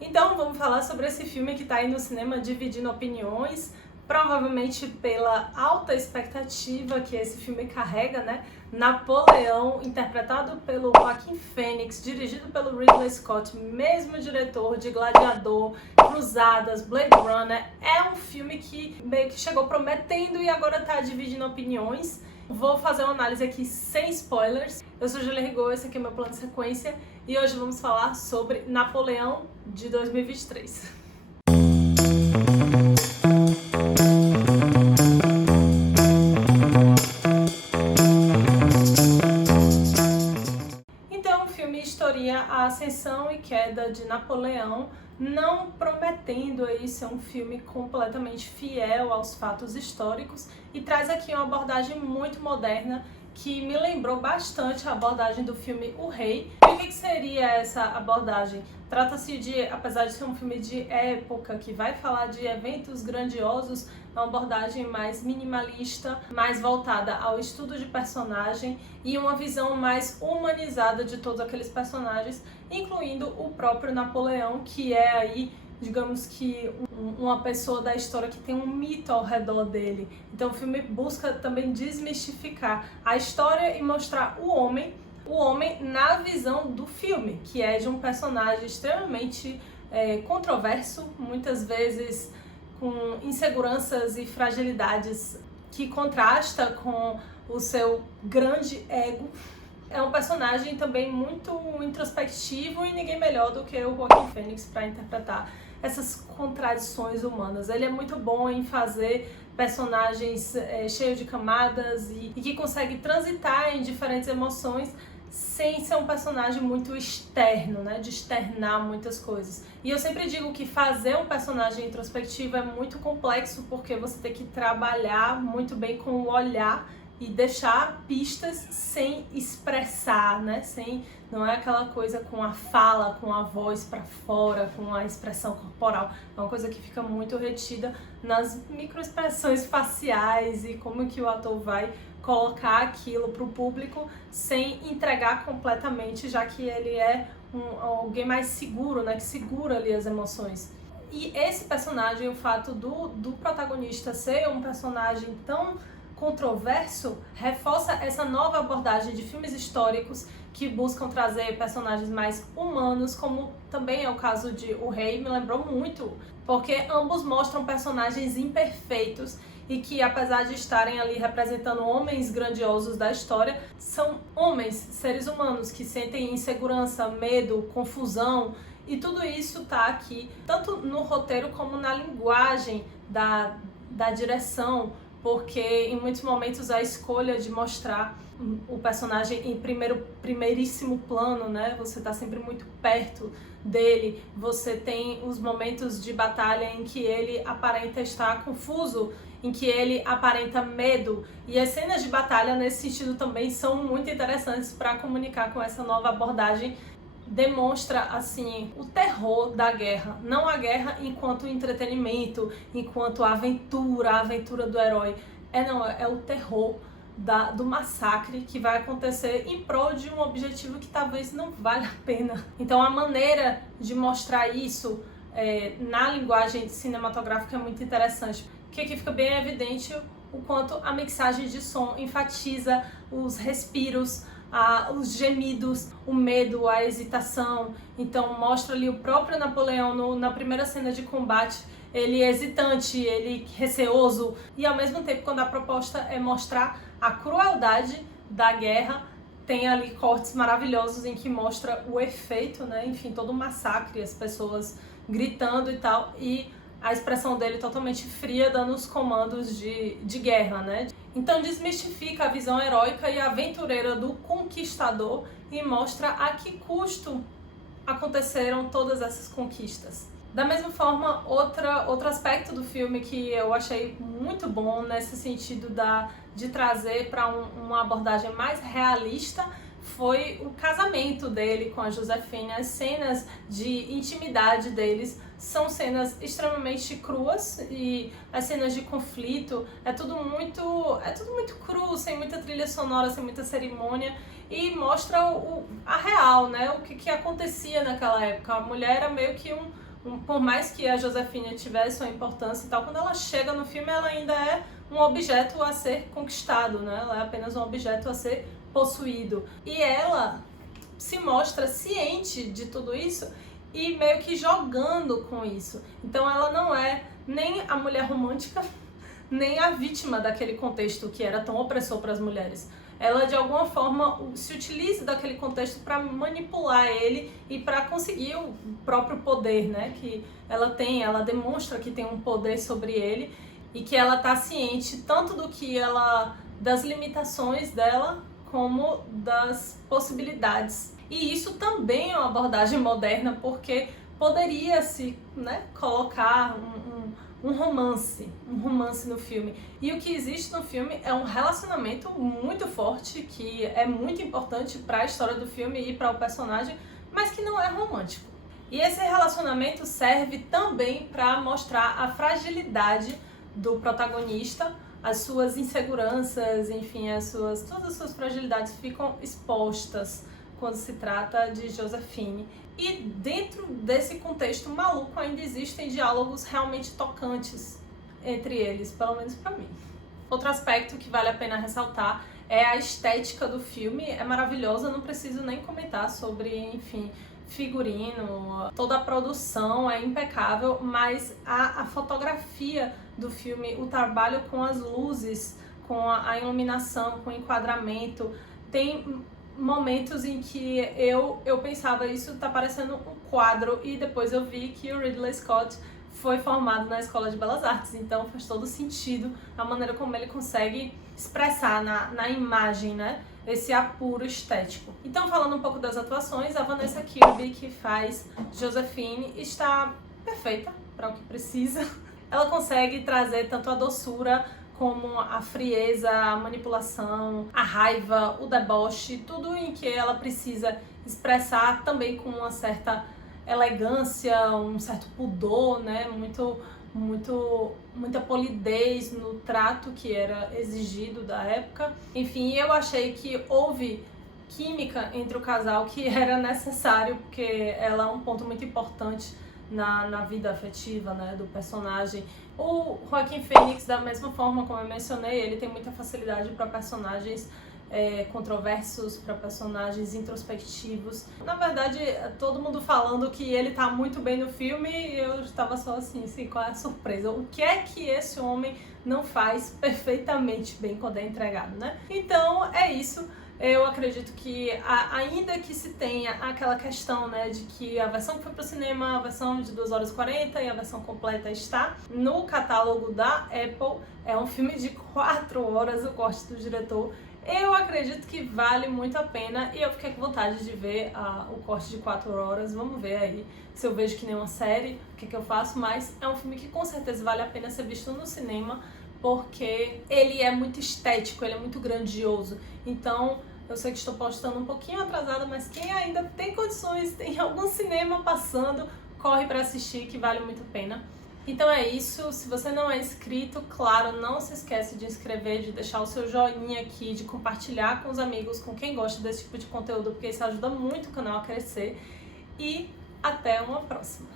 Então vamos falar sobre esse filme que está aí no cinema dividindo opiniões, provavelmente pela alta expectativa que esse filme carrega, né? Napoleão, interpretado pelo Joaquin Phoenix, dirigido pelo Ridley Scott, mesmo diretor de Gladiador, Cruzadas, Blade Runner. É um filme que meio que chegou prometendo e agora está dividindo opiniões. Vou fazer uma análise aqui sem spoilers. Eu sou Julia Rigaud, esse aqui é o meu plano de sequência e hoje vamos falar sobre Napoleão de 2023. Então, o filme historia a ascensão e queda de Napoleão, não prometendo aí ser um filme completamente fiel aos fatos históricos, e traz aqui uma abordagem muito moderna que me lembrou bastante a abordagem do filme O Rei. E o que seria essa abordagem? Trata-se de, apesar de ser um filme de época, que vai falar de eventos grandiosos, é uma abordagem mais minimalista, mais voltada ao estudo de personagem e uma visão mais humanizada de todos aqueles personagens, incluindo o próprio Napoleão, que é aí, digamos que, uma pessoa da história que tem um mito ao redor dele. Então o filme busca também desmistificar a história e mostrar o homem na visão do filme, que é de um personagem extremamente controverso, muitas vezes com inseguranças e fragilidades, que contrasta com o seu grande ego. É um personagem também muito introspectivo e ninguém melhor do que o Joaquin Phoenix para interpretar essas contradições humanas. Ele é muito bom em fazer personagens cheios de camadas e que consegue transitar em diferentes emoções sem ser um personagem muito externo, né? De externar muitas coisas. E eu sempre digo que fazer um personagem introspectivo é muito complexo, porque você tem que trabalhar muito bem com o olhar e deixar pistas sem expressar, né? Não é aquela coisa com a fala, com a voz para fora, com a expressão corporal. É uma coisa que fica muito retida nas microexpressões faciais e como que o ator vai colocar aquilo para o público sem entregar completamente, já que ele é alguém mais seguro, né? Que segura ali as emoções. E esse personagem, o fato do protagonista ser um personagem tão controverso, reforça essa nova abordagem de filmes históricos que buscam trazer personagens mais humanos, como também é o caso de O Rei, me lembrou muito, porque ambos mostram personagens imperfeitos e que, apesar de estarem ali representando homens grandiosos da história, são homens, seres humanos, que sentem insegurança, medo, confusão, e tudo isso tá aqui, tanto no roteiro como na linguagem da direção, porque em muitos momentos a escolha de mostrar o personagem em primeiríssimo plano, né? Você tá sempre muito perto dele, você tem os momentos de batalha em que ele aparenta estar confuso, em que ele aparenta medo, e as cenas de batalha nesse sentido também são muito interessantes para comunicar com essa nova abordagem. Demonstra, assim, o terror da guerra, não a guerra enquanto entretenimento, enquanto aventura, a aventura do herói, é o terror do massacre que vai acontecer em prol de um objetivo que talvez não valha a pena. Então a maneira de mostrar isso na linguagem cinematográfica é muito interessante, porque aqui fica bem evidente o quanto a mixagem de som enfatiza os respiros, os gemidos, o medo, a hesitação. Então mostra ali o próprio Napoleão na primeira cena de combate, ele hesitante, ele receoso, e ao mesmo tempo, quando a proposta é mostrar a crueldade da guerra, tem ali cortes maravilhosos em que mostra o efeito, né? Enfim, todo o massacre, as pessoas gritando e tal, e a expressão dele totalmente fria, dando os comandos de guerra, né? Então desmistifica a visão heróica e aventureira do conquistador e mostra a que custo aconteceram todas essas conquistas. Da mesma forma, outro aspecto do filme que eu achei muito bom nesse sentido de trazer para uma abordagem mais realista foi o casamento dele com a Josefina. As cenas de intimidade deles são cenas extremamente cruas, e as cenas de conflito é tudo muito cru, sem muita trilha sonora, sem muita cerimônia, e mostra a real, né? O que acontecia naquela época. A mulher era meio que por mais que a Josefina tivesse uma importância e tal, quando ela chega no filme ela ainda é um objeto a ser conquistado, né? Ela é apenas um objeto a ser possuído. E ela se mostra ciente de tudo isso e meio que jogando com isso. Então ela não é nem a mulher romântica, nem a vítima daquele contexto que era tão opressor para as mulheres. Ela de alguma forma se utiliza daquele contexto para manipular ele e para conseguir o próprio poder, né? Que ela tem, ela demonstra que tem um poder sobre ele e que ela está ciente tanto das limitações dela como das possibilidades. E isso também é uma abordagem moderna, porque poderia se, né, colocar um romance no filme. E o que existe no filme é um relacionamento muito forte, que é muito importante para a história do filme e para o personagem, mas que não é romântico. E esse relacionamento serve também para mostrar a fragilidade do protagonista, as suas inseguranças, enfim, todas as suas fragilidades ficam expostas quando se trata de Josefine. E dentro desse contexto maluco ainda existem diálogos realmente tocantes entre eles, pelo menos pra mim. Outro aspecto que vale a pena ressaltar é a estética do filme. É maravilhosa, não preciso nem comentar sobre, enfim, figurino, toda a produção é impecável, mas a fotografia do filme, o trabalho com as luzes, com a iluminação, com o enquadramento, tem momentos em que eu pensava, isso tá parecendo um quadro, e depois eu vi que o Ridley Scott foi formado na Escola de Belas Artes, então faz todo sentido a maneira como ele consegue expressar na imagem, né, esse apuro estético. Então, falando um pouco das atuações, a Vanessa Kirby, que faz Josefine, está perfeita para o que precisa. Ela consegue trazer tanto a doçura como a frieza, a manipulação, a raiva, o deboche, tudo em que ela precisa expressar também com uma certa elegância, um certo pudor, né? Muita polidez no trato que era exigido da época. Enfim, eu achei que houve química entre o casal que era necessário, porque ela é um ponto muito importante na vida afetiva, né, do personagem. O Joaquin Phoenix, da mesma forma como eu mencionei, ele tem muita facilidade para personagens controversos, para personagens introspectivos. Na verdade, todo mundo falando que ele tá muito bem no filme, e eu estava só assim, qual é a surpresa? O que é que esse homem não faz perfeitamente bem quando é entregado, né? Então, é isso. Eu acredito que, ainda que se tenha aquela questão, né, de que a versão que foi pro cinema, a versão de 2 horas e 40 e a versão completa está no catálogo da Apple, é um filme de 4 horas, o corte do diretor. Eu acredito que vale muito a pena e eu fiquei com vontade de ver o corte de 4 horas. Vamos ver aí se eu vejo que nem uma série, o que eu faço, mas é um filme que com certeza vale a pena ser visto no cinema, porque ele é muito estético, ele é muito grandioso. Então, eu sei que estou postando um pouquinho atrasada, mas quem ainda tem condições, tem algum cinema passando, corre para assistir, que vale muito a pena. Então é isso. Se você não é inscrito, claro, não se esquece de inscrever, de deixar o seu joinha aqui, de compartilhar com os amigos, com quem gosta desse tipo de conteúdo, porque isso ajuda muito o canal a crescer. E até uma próxima!